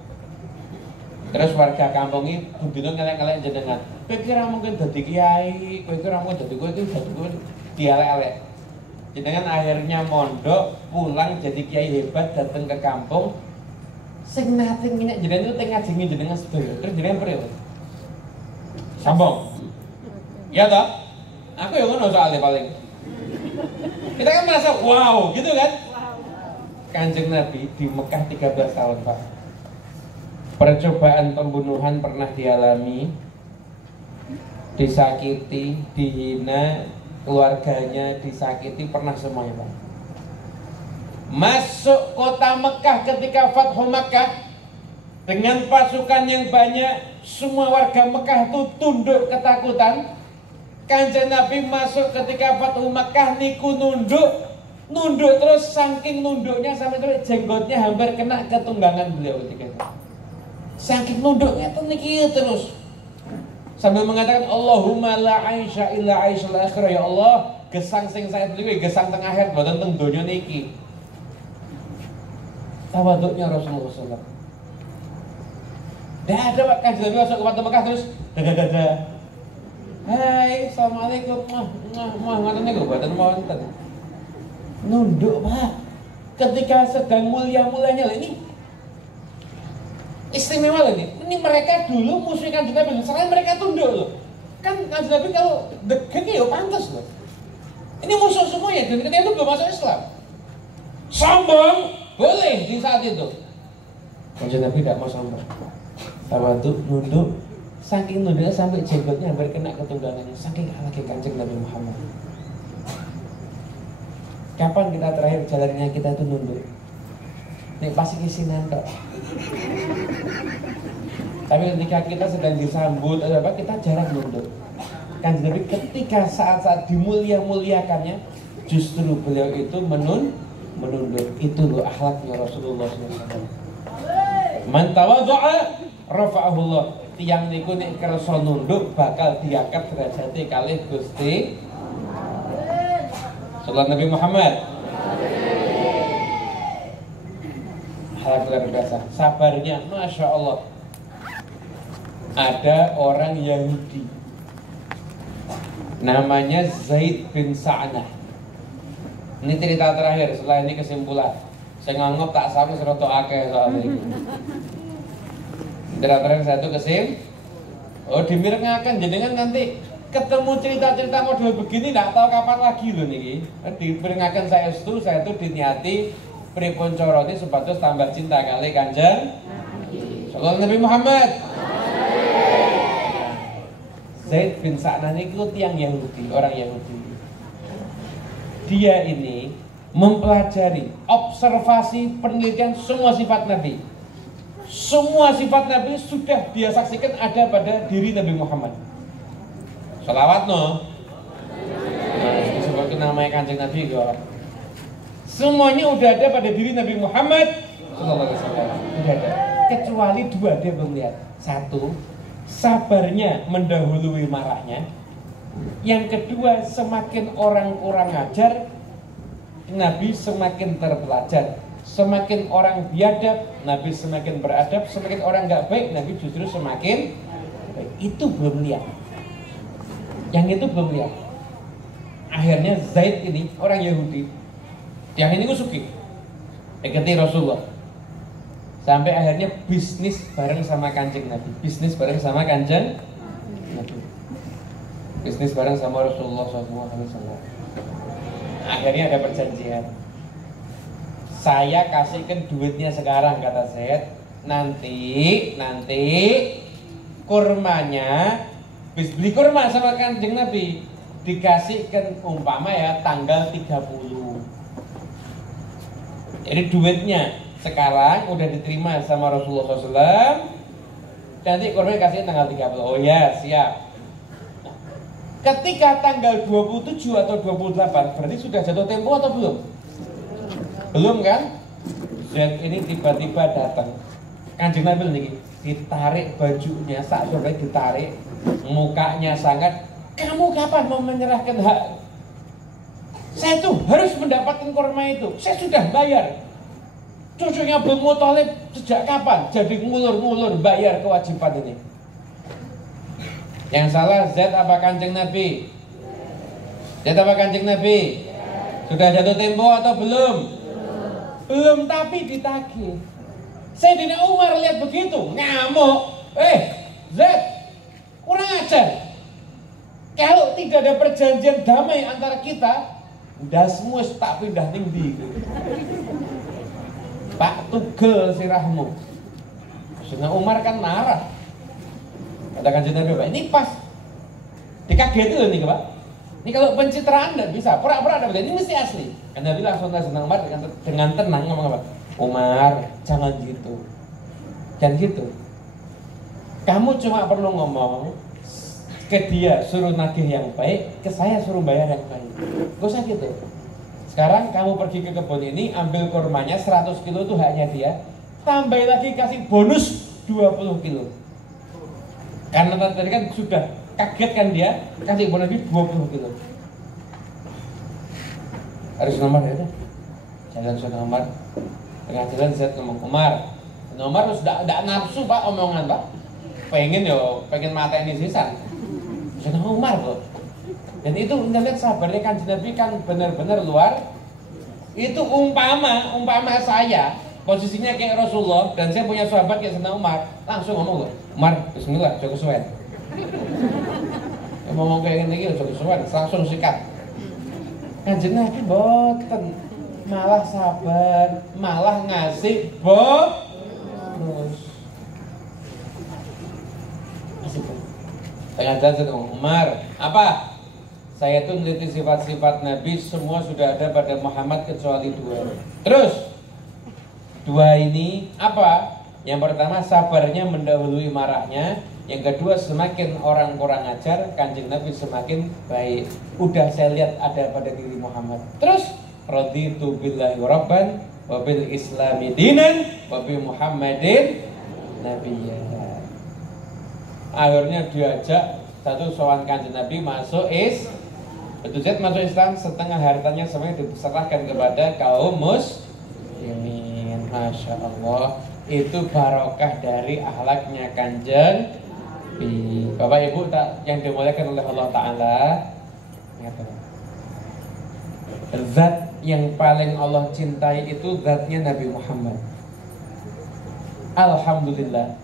Terus warga kampung ini budino ngelek-ngelek jenengan. Kowe kira mungkin dadi kiai, kowe kira mungkin dadi kowe iki dadi kowe dialek-alek. Jenengan akhirnya mondok, pulang jadi kiai hebat, datang ke kampung. Sing nate minyak jenengan itu tengah ngaji jenengan sedaya. Terus jenengan priyo? Sambung. Ya toh? Aku yang ngono soalnya paling. Kita kan merasa wow, gitu kan? Kanjeng Nabi di Mekah 13 tahun, Pak. Percobaan pembunuhan pernah dialami, disakiti, dihina, keluarganya disakiti, pernah semuanya, Pak. Masuk kota Mekah ketika Fathu Makkah dengan pasukan yang banyak, semua warga Mekah itu tunduk ketakutan. Kanjeng Nabi masuk ketika Fathu Makkah niku nunduk terus, saking nunduknya sampai terus jenggotnya hampir kena ke tunggangan beliau ketika itu. Saking nunduknya tuh niki terus sambil mengatakan Allahumma la aisha illa aishal akhirah, ya Allah gesang sing saya beli gesang tengah akhir boten teng donya niki. Tawaduknya Rasulullah SAW. Dah ada Pak Kanjeng Nabi masuk ke Fathu Mekah terus dada. Hai, assalamualaikum. Ngoten niku boten wonten. Nunduk, Pak. Ketika sedang mulia-mulianya ini istimewa loh ini. Ini mereka dulu musuh Kanjeng Nabi, selain mereka tunduk loh. Kan Kanjeng Nabi kalau degen ya pantas loh. Ini musuh semuanya dan ketika itu belum masuk Islam. Sombong boleh di saat itu. Kanjeng Nabi tidak mau sombong. Tawaduk, nunduk, saking nunduknya sampai jenggotnya hampir kena ke tunggangannya. Saking halaknya Kanjeng Nabi Muhammad. Kapan kita terakhir jalannya kita itu nunduk? Nek pasti kisinan kok. Tapi ketika kita sedang disambut atau apa, kita jarang nunduk. Kanjeng Nabi ketika saat-saat dimulia-muliakannya, justru beliau itu menunduk. Itu loh akhlaknya Rasulullah SAW. Man tawadhu'a rafa'ahu Allah. Tiang niku nek kersa nunduk bakal diangkat derajate kalih Gusti Sallallahu Nabi Muhammad. Hal luar biasa. Sabarnya, Masya Allah. Ada orang Yahudi, namanya Zaid bin Sa'nah. Ini cerita terakhir. Setelah ini kesimpulan. Saya nganggap tak sampai serotok akeh soal ini. Cerita terakhir saya itu dimirengaken jenengan nanti ketemu cerita-cerita model begini tidak tahu kapan lagi loh niki. Diperingatkan saya itu diniati pripun corone supados tambah cinta kali Kanjeng Sallallahu Nabi Muhammad. Zaid bin Sa'nah niku tiyang Yahudi, orang Yahudi. Dia ini mempelajari, observasi, penelitian semua sifat Nabi. Semua sifat Nabi sudah dia saksikan ada pada diri Nabi Muhammad. Salawat no. Sebagai namanya Kanjeng Nabi kok. Semuanya udah ada pada diri Nabi Muhammad sallallahu alaihi wasallam. Udah ada. Kecuali dua dia belum lihat. Satu, sabarnya mendahului marahnya. Yang kedua, semakin orang kurang ajar, Nabi semakin terpelajar. Semakin orang biadab, Nabi semakin beradab. Semakin orang nggak baik, Nabi justru semakin baik. Itu belum lihat. Yang itu belum lihat. Akhirnya Zaid ini orang Yahudi, yang ini kusuki dekati Rasulullah, sampai akhirnya bisnis bareng sama Kanjeng Nabi, bisnis bareng sama Kanjeng Nabi, bisnis bareng sama Rasulullah SAW. Akhirnya ada perjanjian. Saya kasihkan duitnya sekarang, kata Zaid. Nanti kurmanya, beli kurma sama Kanjeng Nabi, dikasihkan umpama ya tanggal 30. Jadi duitnya sekarang udah diterima sama Rasulullah SAW. Nanti kurmanya kasih tanggal 30. Oh ya, siap. Nah, ketika tanggal 27 atau 28 berarti sudah jatuh tempo atau belum? Belum kan? Dan ini tiba-tiba datang Kanjeng Nabi nih, ditarik bajunya, saat sampai ditarik, mukanya sangat, kamu kapan mau menyerahkan hak? Saya tuh harus mendapatkan kurma itu, saya sudah bayar. Cucunya Abdul Muthalib sejak kapan jadi ngulur-ngulur bayar kewajiban ini? Yang salah Zaid apa Kanjeng Nabi? Zaid apa Kanjeng Nabi? Sudah jatuh tempo atau belum? Belum, tapi ditagih. Sayyidina Umar lihat begitu, ngamuk. Zaid, kurang ajar. Kalau tidak ada perjanjian damai antara kita, dasmu tak pindah tinggi. Pak tugel sirahmu. Sayyidina Umar kan marah. Kata Kanjeng Nabi, Pak, ini pas dikagetin loh nih Pak. Ini kalau pencitraan tidak bisa, pura-pura tidak bisa, ini mesti asli. Kan Nabi langsung Sayyidina Umar dengan tenang ngomong apa? Umar, jangan gitu. Jangan gitu. Kamu cuma perlu ngomong ke dia suruh nagih yang baik, ke saya suruh bayar yang baik. Gak usah gitu. Sekarang kamu pergi ke kebun ini, ambil kurmanya 100 kilo itu haknya dia, tambah lagi kasih bonus 20 kilo. Karena tadi kan sudah kaget kan dia, kasih bonus lagi 20 kilo. Harus nomor itu. Jalan sudah nomor. Tengah jalan saya ngomong, Umar sudah tidak nafsu Pak omongan Pak. Pengen mata ini sisa. Sudah Umar kok. Dan itu kita lihat sabarnya Kanjeng Nabi kan benar-benar luar. Itu umpama saya posisinya kayak Rasulullah dan saya punya sahabat kayak Sayyidina Umar, langsung ngomong loh, Umar, bismillah, joko suwen. Ngomong kayak gini, joko suwen, langsung sikat. Kanjeng Nabi boten, malah sabar, malah ngasih bonus. Tengah jalan Umar, apa? Saya itu meneliti sifat-sifat Nabi semua sudah ada pada Muhammad kecuali 2. Terus 2 ini apa? Yang pertama sabarnya mendahului marahnya. Yang kedua semakin orang kurang ajar, Kanjeng Nabi semakin baik. Udah saya lihat ada pada diri Muhammad. Terus raditu billahi rabban wa bil islami dinan wa bi Muhammadin nabiyya. Akhirnya diajak satu sowan Kanjeng Nabi masuk Betul Zaid masuk Islam, setengah hartanya semuanya diserahkan kepada kaum muslimin. Masya Allah, itu barokah dari akhlaknya Kanjeng Nabi. Bapak Ibu yang dimuliakan oleh Allah Ta'ala, zat yang paling Allah cintai itu zatnya Nabi Muhammad. Alhamdulillah,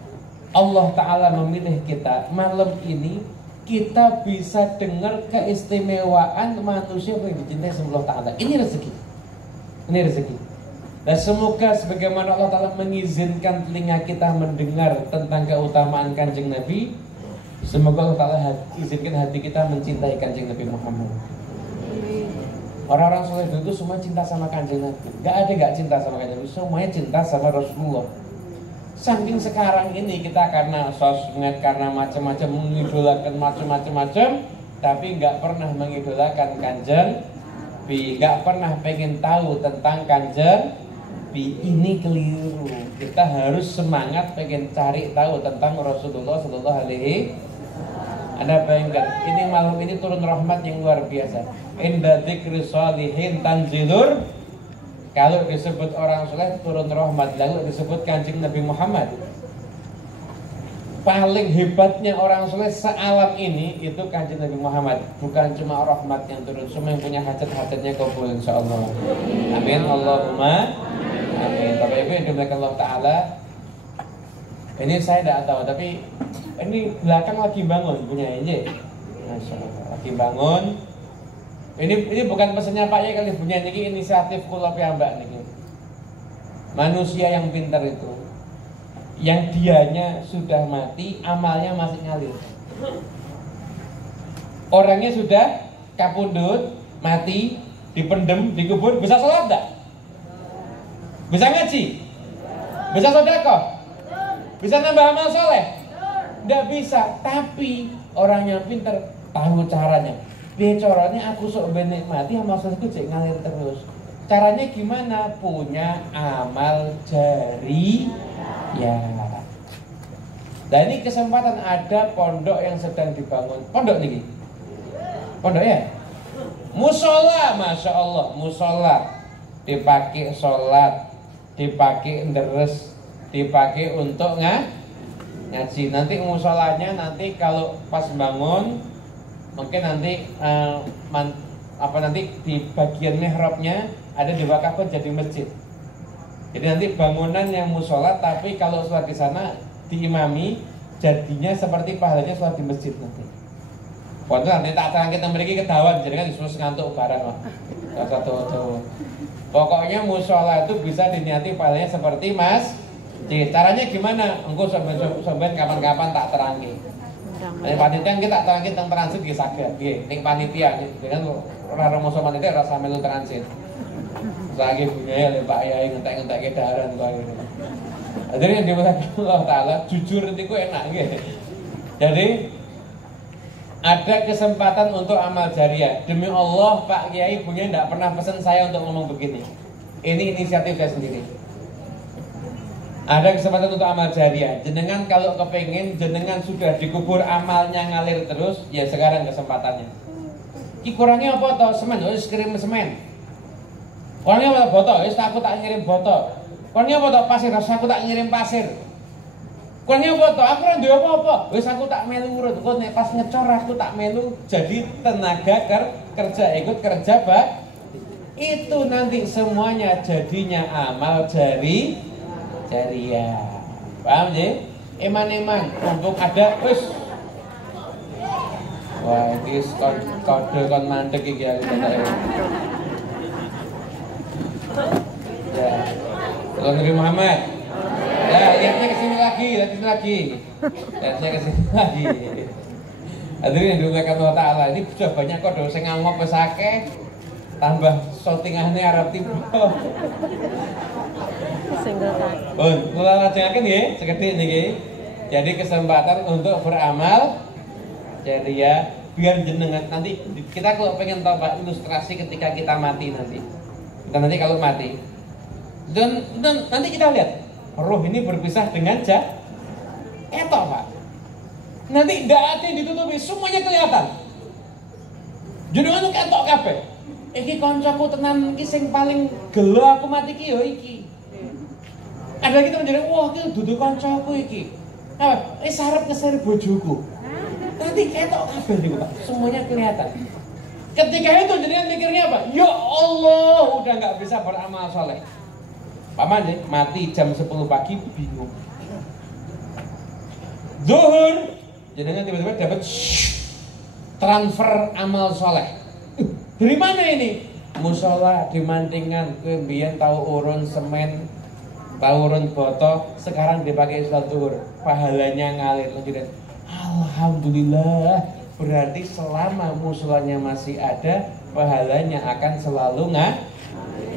Allah Ta'ala memilih kita malam ini. Kita bisa dengar keistimewaan manusia yang dicintai sama Allah Ta'ala. Ini rezeki. Ini rezeki. Dan semoga sebagaimana Allah Ta'ala mengizinkan telinga kita mendengar tentang keutamaan Kanjeng Nabi, semoga Allah Ta'ala izinkan hati kita mencintai Kanjeng Nabi Muhammad. Orang-orang soleh itu semua cinta sama Kanjeng Nabi. Gak ada gak cinta sama Kanjeng Nabi. Semuanya cinta sama Rasulullah. Saking sekarang ini kita karena sosmed, karena macam-macam mengidolakan macam-macam, tapi nggak pernah mengidolakan Kanjeng Nabi, nggak pernah pengen tahu tentang Kanjeng Nabi. Ini keliru. Kita harus semangat pengen cari tahu tentang Rasulullah Sallallahu Alaihi. Anda bayangkan, ini malam ini turun rahmat yang luar biasa. Inda dzikri sholihin tanzilur. Kalau disebut orang soleh turun rahmat, lalu disebut Kanjeng Nabi Muhammad. Paling hebatnya orang soleh sealam ini itu Kanjeng Nabi Muhammad. Bukan cuma rahmat yang turun, semua yang punya hajat-hajatnya kabul insyaallah. Amin Allahumma amin. Bapak Ibu yang dimuliakan Allah Ta'ala, ini saya tidak tahu, tapi ini belakang lagi bangun punya ini. Masya Allah, lagi bangun. Ini bukan pesannya Pak Yai kali punya ini inisiatif kula piyambak niki. Manusia yang pintar itu yang dianya sudah mati, amalnya masih ngalir. Orangnya sudah kapundhut, mati, dipendem, dikubur, bisa sholat enggak? Bisa ngaji? Bisa sedekah? Bisa nambah amal soleh? Enggak bisa, tapi orang yang pintar tahu caranya. Dia caranya aku sok menikmati amal solehku cek ngalir terus. Caranya gimana? Punya amal jari ya. Dan ini kesempatan ada pondok yang sedang dibangun. Pondok nih. Pondok ya? Musola, masya Allah, musola dipakai sholat, dipakai deres, dipakai untuk ngaji. Nanti musolanya nanti kalau pas bangun mungkin nanti nanti di bagian mihrabnya ada diwakafkan jadi masjid. Jadi nanti bangunan yang musola, tapi kalau sholat di sana diimami jadinya seperti pahalanya sholat di masjid nanti. Pokoknya nanti tak terang kita memiliki kedawan, jadi kan disuruh ngantuk barang lah. Satu. Pokoknya musola itu bisa diniati pahalanya seperti masjid. Caranya gimana? Engko sampean kapan-kapan tak terangi. Nek panitia kita terangi tentang transit nggih saged. Nggih, ning panitia dengan ora muso panitia ora sampe lu transit. Lagi punya ya Pak Yai ngentek-ngentek edaran kok gitu. Jadi yang dimulai Allah Ta'ala jujur itu enak gitu. Jadi ada kesempatan untuk amal jariah. Demi Allah Pak Kiai punya tidak pernah pesan saya untuk ngomong begini. Ini inisiatif saya sendiri. Ada kesempatan untuk amal jariah. Jenengan kalau kepengen jenengan sudah dikubur amalnya ngalir terus, ya sekarang kesempatannya. Kurangnya apa toh? Semen, harus kirim semen. Kurangnya apa botol? Aku tak ngirim botol. Kurangnya apa toh? Pasir, aku tak ngirim pasir. Kurangnya apa toh? Aku ora duwe apa-apa. Wis aku tak melu urut. Kok nek pas ngecor aku tak melu jadi tenaga kerja, ikut kerja itu nanti semuanya jadinya amal jariah. Paham ya? Eman-eman mumpung ada wis. Wah, iki kode kon mandek iki ya. Ya, Tuan Nabi Muhammad. Ya, lihatnya ke sini lagi. Lihatnya ke sini lagi. Hadirin yang dimuliakan Allah Ta'ala, ini sudah banyak kok dosen ngamuk wis akeh. Tambah shootingane arep tiba. Pun, kula lajengaken nggih, sekedhik niki. Jadi kesempatan untuk beramal jariah biar jenengan nanti kita kalau pengen tahu Pak ilustrasi ketika kita mati nanti. Kita nanti kalau mati dan nanti kita lihat roh ini berpisah dengan etok Pak. Nanti tidak ada yang ditutupi, semuanya kelihatan. Jenengan ketok kabeh. Iki koncoku tenan iki sing paling gelo aku mati iki yo iki. Ada kita menjadi wah iki dudu koncoku iki. Apa? Sarep ngeser bojoku. Nanti ketok kabeh niku Pak. Semuanya kelihatan. Ketika itu jenengan mikirnya apa? Ya Allah, udah nggak bisa beramal soleh. Paman nih, mati jam 10 pagi bingung. Zuhur, jenengan tiba-tiba dapat transfer amal soleh. Dari mana ini? Musola dimantingan, kemudian tahu urun semen, tahu urun botol, sekarang dipakai sholat zuhur. Pahalanya ngalir lanjutan. Alhamdulillah. Berarti selama musolanya masih ada, pahalanya akan selalu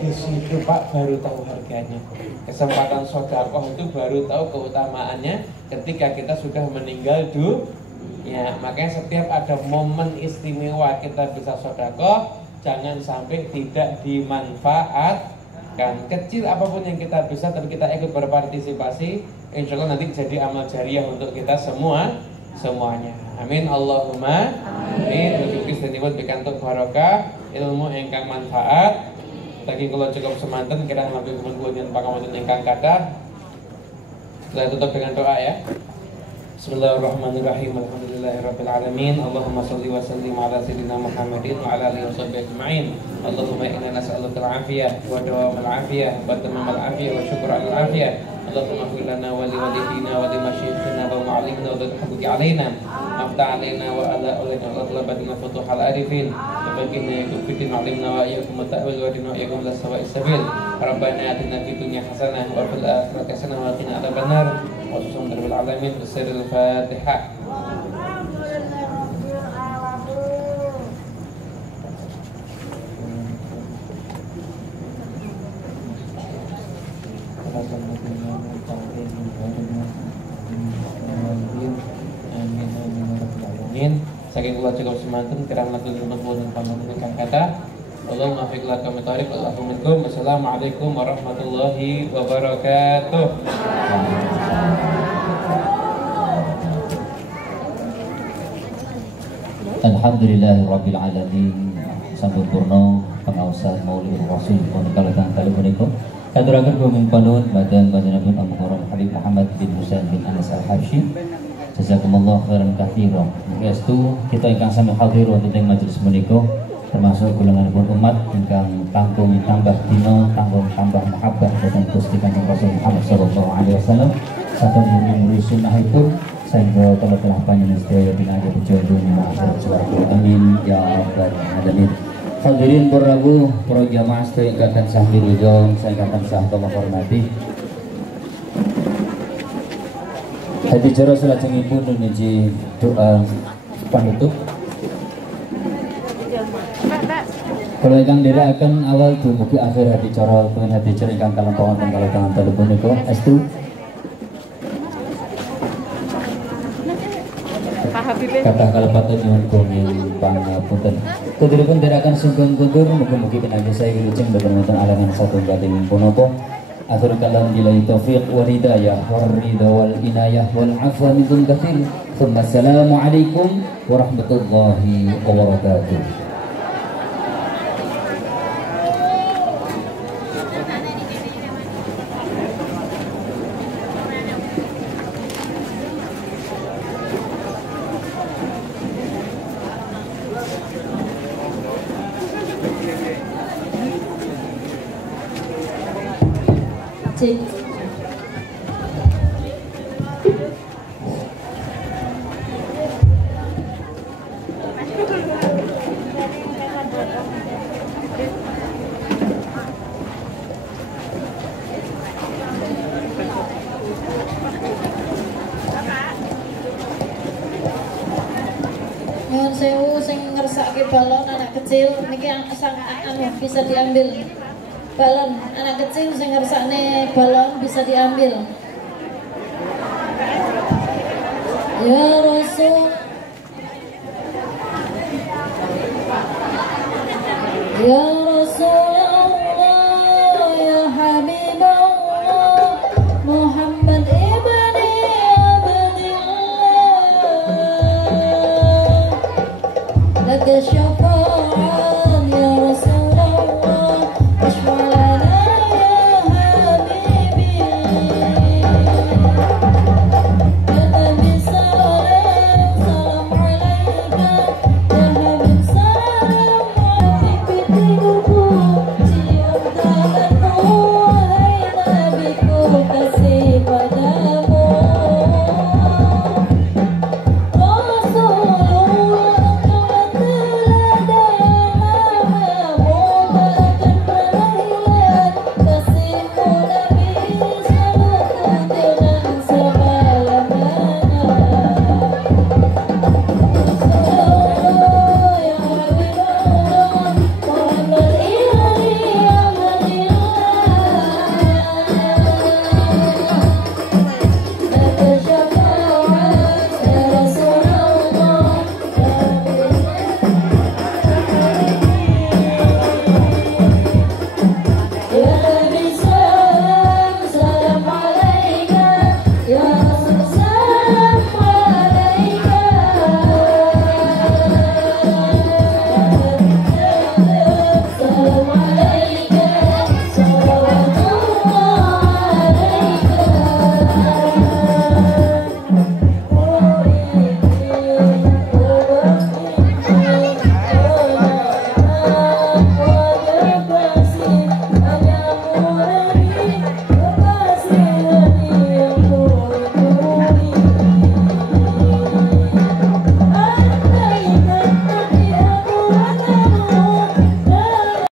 di situ Pak baru tahu harganya. Kesempatan sedekah itu baru tahu keutamaannya ketika kita sudah meninggal dunia. Makanya setiap ada momen istimewa kita bisa sedekah, jangan sampai tidak dimanfaatkan. Kecil apapun yang kita bisa, tapi kita ikut berpartisipasi, insya Allah nanti jadi amal jariah untuk kita semuanya. Amin Allahumma amin. Mugi sedipun pikantuk barokah, ilmu ingkang manfaat. Saking kula cukup semanten kirang langkung kemudian pangapunten ingkang kathah. Kita tutup dengan doa ya. Bismillahirrahmanirrahim. Alhamdulillahirabbil alamin. Allahumma shalli wa sallim ala sayyidina Muhammadin wa ala alihi washabbihi ajma'in. Allahumma inna nas'aluka al-'afiyah wa dawamal 'afiyah wa tamamal 'afiyah wa syukra al-'afiyah. Allahumma ighfir lana wa li walidina wa li masyayikhina wa mu'allimina wa dhul haqqi 'alaina. Aftah 'alaina wa ala aulina wa talabatina futuhal arifin. Bagaimana yakufidin 'alimna wa iyyakum ta'wil wa dinu iyyakum la sawa'is sabil. Rabbana atina fid dunya hasanah wa fil akhirati hasanah wa qina adzabannar. Wa sallallahu alaihi wa sallam. Al-Fatihah. Saking kula cukup semanten kirang langkung nuwun panjenengan ingkang kathah. Allahumma fiq laka mitariq Allahumma minkum. Wassalamualaikum warahmatullahi wabarakatuh. Alhamdulillahirabbil alamin. Sampun purna pengaosan Maulid Rasul pun kalih kali menika Katuraken kuming panuwun badan panjenengan Al-Mukarram Habib Muhammad bin Husain bin Anas Al-Habsyi. Jazakumullah khairan katsiran. Mugi kita ingkang sami hadir wonten ing majelis menika termasuk golonganipun umat ingkang tanggung tambah dina, tanggung tambah mahabbah dhateng Gusti Kanjeng Rasul Muhammad sallallahu alaihi wasallam saking muri sunnahipun sehingga kalau telah panjenengan sedaya pinaja bejodoh ing akhirat swarga. Amin ya rabbal alamin. Hadirin Prabu, para jamaah sedaya ingkang tansah dirujung, saya tansah kula hormati. Hadi jero salajengipun nuju doa panutup. Kalau ingkang nderekaken awal dumugi akhir hadi cara pengen hadi cara ingkang kalempongan teng kalatangan telepon niku estu. Kata kalepatan nyuwun kuning pangapunten. Kediripun nderekaken sungkem kundur mugi-mugi pinaja saya wilujeng boten wonten alangan satunggaling punapa. Akhir kalam billahi taufiq wa hidayah war ridha wal inayah wal afwa minkum katsir. Assalamu alaikum warahmatullahi wabarakatuh. Nyuwun sewu sing ngersake balon anak kecil niki bisa diambil. Balon anak kecil sing ngersakne balon bisa diambil. Ya Rasul, ya Rasulullah, ya Habibullah, Muhammad ibni Abdillah, laka syafa